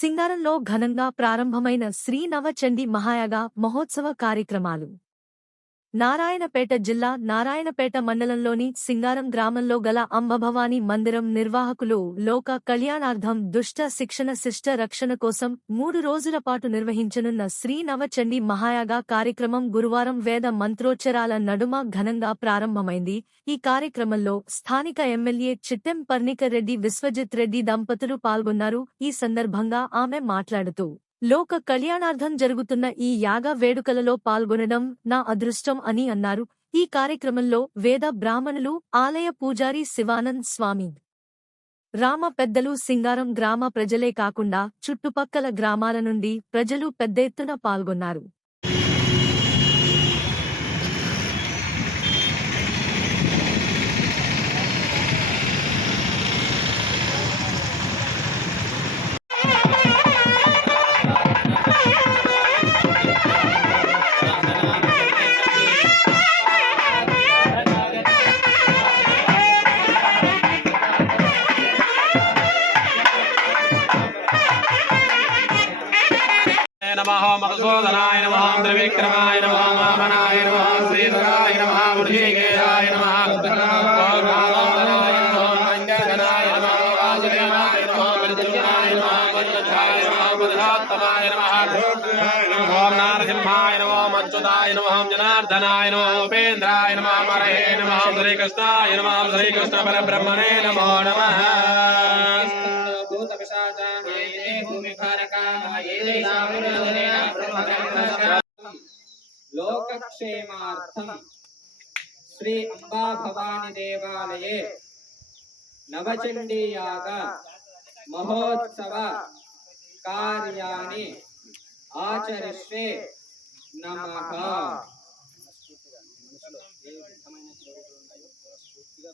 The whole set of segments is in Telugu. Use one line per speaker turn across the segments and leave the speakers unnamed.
సింగారంలో ఘనంగా ప్రారంభమైన శ్రీ నవచండి మహాయాగ మహోత్సవ కార్యక్రమాలు. నారాయణపేట జిల్లా నారాయణపేట మండలంలోని సింగారం గ్రామంలో గల అంబభవాని మందిరం నిర్వాహకులు లోక కళ్యాణార్థం దుష్ట శిక్షణ శిష్ట రక్షణ కోసం మూడు రోజుల పాటు నిర్వహించనున్న శ్రీ నవచండి కార్యక్రమం గురువారం వేద మంత్రోచ్చరాల నడుమ ఘనంగా ప్రారంభమైంది. ఈ కార్యక్రమంలో స్థానిక ఎమ్మెల్యే చిట్టెం పర్ణికర్ రెడ్డి విశ్వజిత్ రెడ్డి దంపతులు పాల్గొన్నారు. ఈ సందర్భంగా ఆమె మాట్లాడుతూ లోక కళ్యాణార్థం జరుగుతున్న ఈ యాగ వేడుకలలో పాల్గొనడం నా అదృష్టం అని అన్నారు. ఈ కార్యక్రమంలో వేద బ్రాహ్మణులు ఆలయ పూజారి శివానంద్ స్వామి రామ పెద్దలు సింగారం గ్రామ ప్రజలే కాకుండా చుట్టుపక్కల గ్రామాల నుండి ప్రజలు పెద్ద ఎత్తున పాల్గొన్నారు.
नमः मधुसूदनाय नमः त्रिविक्रमाय नमः वामनाय नमः श्रीधराय नमः वृषिकेशाय नमः गौरवादनाय नमः अञ्जनाय नमः वासुदेवाय नमः मृत्युञ्जनाय नमः मन्मथाय नमः मधुरात्तमाय नमः ॐ नारसिंहाय नमः मच्युताय नमः जनार्दनाय नमः उपेन्द्राय नमः मरहे नमः श्रीकृष्णाय नमः श्रीकृष्णपरब्रह्मणे नमो नमः
లోకక్షేమార్థం శ్రీ అంబా భవాని దేవాలయే. నవచండీయాగ మహోత్సవ కార్యాన్ని ఆచరిస్తే నమ.
స్ఫూర్తిగా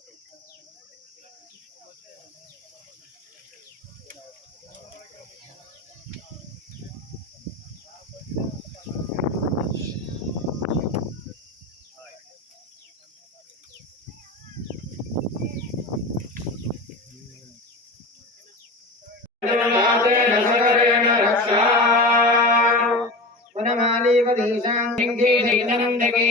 శ్రీమాలీపదీశాంగేనందకే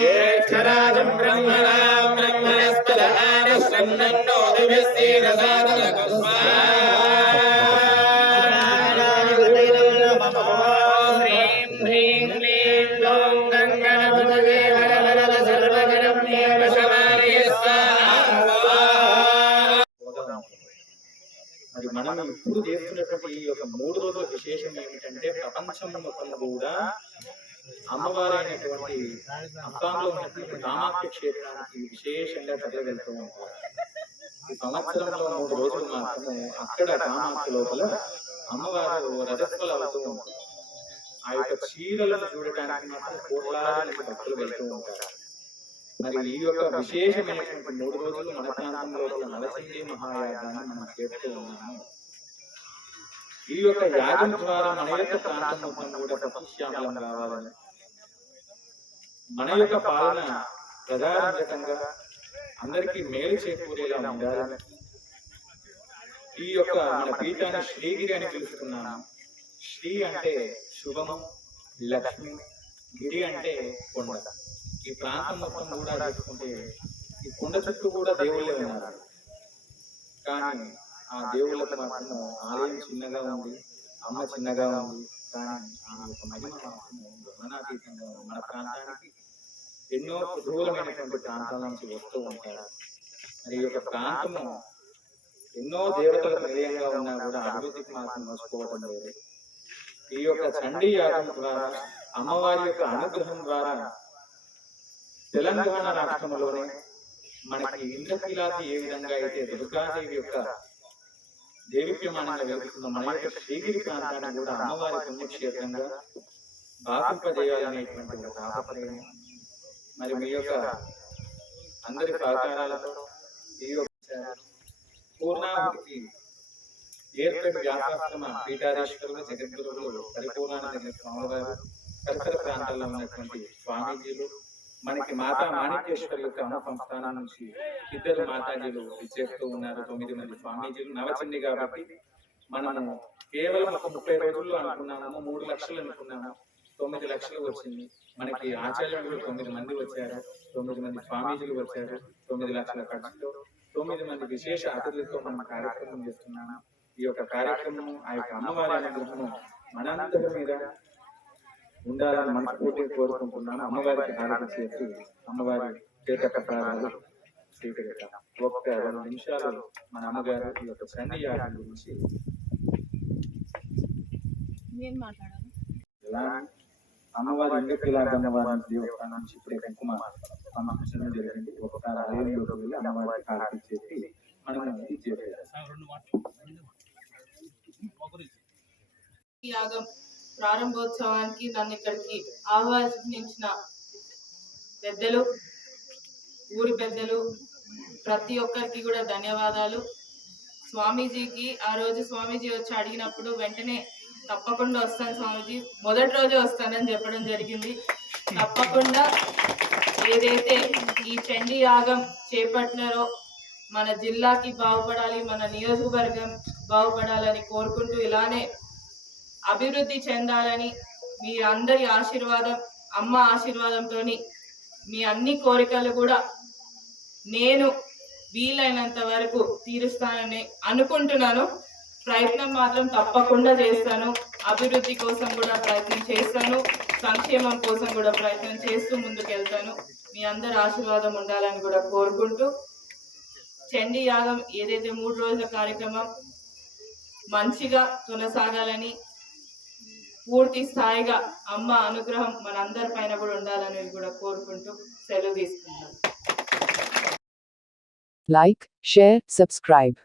ജ്യേഷ്ഠരാജം ബ്രഹ്മണ ബ്രഹ്മണസ്പദാനശ്രന്നോദിവ്യസ്തേരസാദലകുസ്മാ
మరి మనం ఇప్పుడు చేస్తున్నటువంటి ఈ యొక్క మూడు రోజుల విశేషం ఏమిటంటే ప్రపంచం మొత్తం కూడా అమ్మవారైనటువంటి అస్సాంలో ఉన్నటువంటి కామాఖ్య క్షేత్రానికి విశేషంగా ప్రజలు వెళ్తూ ఉంటారు ఈ సంవత్సరంలో మూడు రోజులు మాత్రము అక్కడ కామాఖ్య లోపల అమ్మవారు రజస్వలు అవుతూ ఉంటారు. ఆ యొక్క చీరలను చూడటానికి మాత్రం కోట్లాది భక్తులు వెళ్తూ ఉంటారు. మరి ఈ యొక్క విశేషమైనటువంటి మూడు రోజులు మన ప్రాంతంలో గల నరసింహి మహాయాగాన్ని మనం చేస్తూ ఉన్నాము. ఈ యొక్క యాగం ద్వారా మన యొక్క ప్రాంతం మొత్తం కూడా సస్యశ్యామలం కావాలని మన యొక్క పాలన ప్రధానంగా అందరికీ మేలు చేకూరేలా ఉండాలని ఈ యొక్క మన పీఠాన్ని శ్రీగిరి అని పిలుస్తున్నాను శ్రీ అంటే శుభము లక్ష్మి గిరి అంటే కొండ. ఈ ప్రాంతం మొత్తం కూడా చూసుకుంటే ఈ కొండ చుట్టూ కూడా దేవుళ్ళే ఉన్నారు. కానీ ఆ దేవుళ్ళకి మాత్రం ఆలయం చిన్నగా ఉంది అమ్మ చిన్నగా ఉంది. కానీ ఆ యొక్క మహిమ మాత్రం గమనాతీతంగా మన ప్రాంతానికి ఎన్నో దూరమైనటువంటి ప్రాంతాల నుంచి వస్తూ ఉంటారు. మరి ఈ యొక్క ప్రాంతము ఎన్నో దేవతల నిలయంగా ఉన్నా కూడా అభివృద్ధికి మాత్రం నోచుకోవడం లేదు. ఈ యొక్క చండీ యాగం ద్వారా అమ్మవారి యొక్క అనుగ్రహం ద్వారా తెలంగాణ రాష్ట్రంలోనే మనకి ఇంద్రకీలాది ఏ విధంగా అయితే దుర్గాదేవి యొక్క దేవిప్యమానంగా వెలుగుతున్న మన యొక్క శ్రీగిరి ప్రాంతాన్ని కూడా అమ్మవారి పుణ్యక్షేత్రంగా బాధింపజేయాలనేటువంటి ఒక తాపత్రయం మరి మీ యొక్క అందరి సహకారాలతో ఈ యొక్క పూర్ణాహుతికి ఏర్పడి వ్యాపారమ పీఠాధీశ్వరులు జగద్గురువులు పరిపూర్ణానంద స్వామివారు పరిసర ప్రాంతాల్లో ఉన్నటువంటి స్వామీజీలు మనకి మాతా మాణిక్యేశ్వరి యొక్క అన్న సంస్థానం నుంచి ఇద్దరు మాతాజీలు విచ్చేస్తూ ఉన్నారు. తొమ్మిది మంది స్వామీజీలు నవచండి కాబట్టి మనము కేవలం ఒక ముప్పై రోజుల్లో అనుకున్నాము మూడు లక్షలు అనుకున్నాము తొమ్మిది లక్షలు వచ్చింది. మనకి ఆచార్యులు తొమ్మిది మంది వచ్చారు తొమ్మిది మంది స్వామీజీలు వచ్చారు తొమ్మిది లక్షల ఖర్చుతో తొమ్మిది మంది విశేష అతిథులతో మనం కార్యక్రమం చేస్తున్నాము. ఈ యొక్క కార్యక్రమం ఆ యొక్క అమ్మవారి అనుగ్రహము మనందరి మీద ఉండాలని మనస్ఫూర్తిగా కోరుకుంటున్నాను. అమ్మవారికి హారతి చేసి అమ్మవారి చేత ప్రసాదాలు స్వీకరిస్తాం ఒక్క రెండు నిమిషాలు మన అమ్మగారు ఈ యొక్క యాగం గురించి
నేను మాట్లాడాను.
ఎలా? అమ్మవారి ఇంద్రకీలాగమ్మ వారి దేవస్థానం నుంచి ఇప్పుడే కుంకుమ సమర్పించడం జరిగింది? ఒకసారి ఆలయంలోకి వెళ్ళి అమ్మవారికి హారతి చేసి మనం ఇది చేసేయాలి
ఈ యాగం ప్రారంభోత్సవానికి నన్ను ఇక్కడికి ఆహ్వానించిన పెద్దలు ఊరి పెద్దలు ప్రతి ఒక్కరికి కూడా ధన్యవాదాలు. స్వామీజీకి ఆ రోజు స్వామీజీ వచ్చి అడిగినప్పుడు వెంటనే తప్పకుండా వస్తాను స్వామీజీ. మొదటి రోజే వస్తానని చెప్పడం జరిగింది. తప్పకుండా ఏదైతే ఈ చండీ యాగం చేపట్టినారో మన జిల్లాకి బాగుపడాలి మన నియోజకవర్గం బాగుపడాలని కోరుకుంటూ ఇలానే అభివృద్ధి చెందాలని మీ అందరి ఆశీర్వాదం అమ్మ ఆశీర్వాదంతో మీ అన్ని కోరికలు కూడా నేను వీలైనంత వరకు తీరుస్తానని అనుకుంటున్నాను. ప్రయత్నం మాత్రం తప్పకుండా చేస్తాను. అభివృద్ధి కోసం కూడా ప్రయత్నం చేస్తాను. సంక్షేమం కోసం కూడా ప్రయత్నం చేస్తూ ముందుకెళ్తాను. మీ అందరి ఆశీర్వాదం ఉండాలని కూడా కోరుకుంటూ చండీ యాగం ఏదైతే మూడు రోజుల కార్యక్రమం మంచిగా కొనసాగాలని పూర్తి స్థాయిగా అమ్మ అనుగ్రహం మనందరి పైన కూడా ఉండాలని కూడా కోరుకుంటూ సెలవు తీసుకుంటాం
లైక్ షేర్ సబ్స్క్రైబ్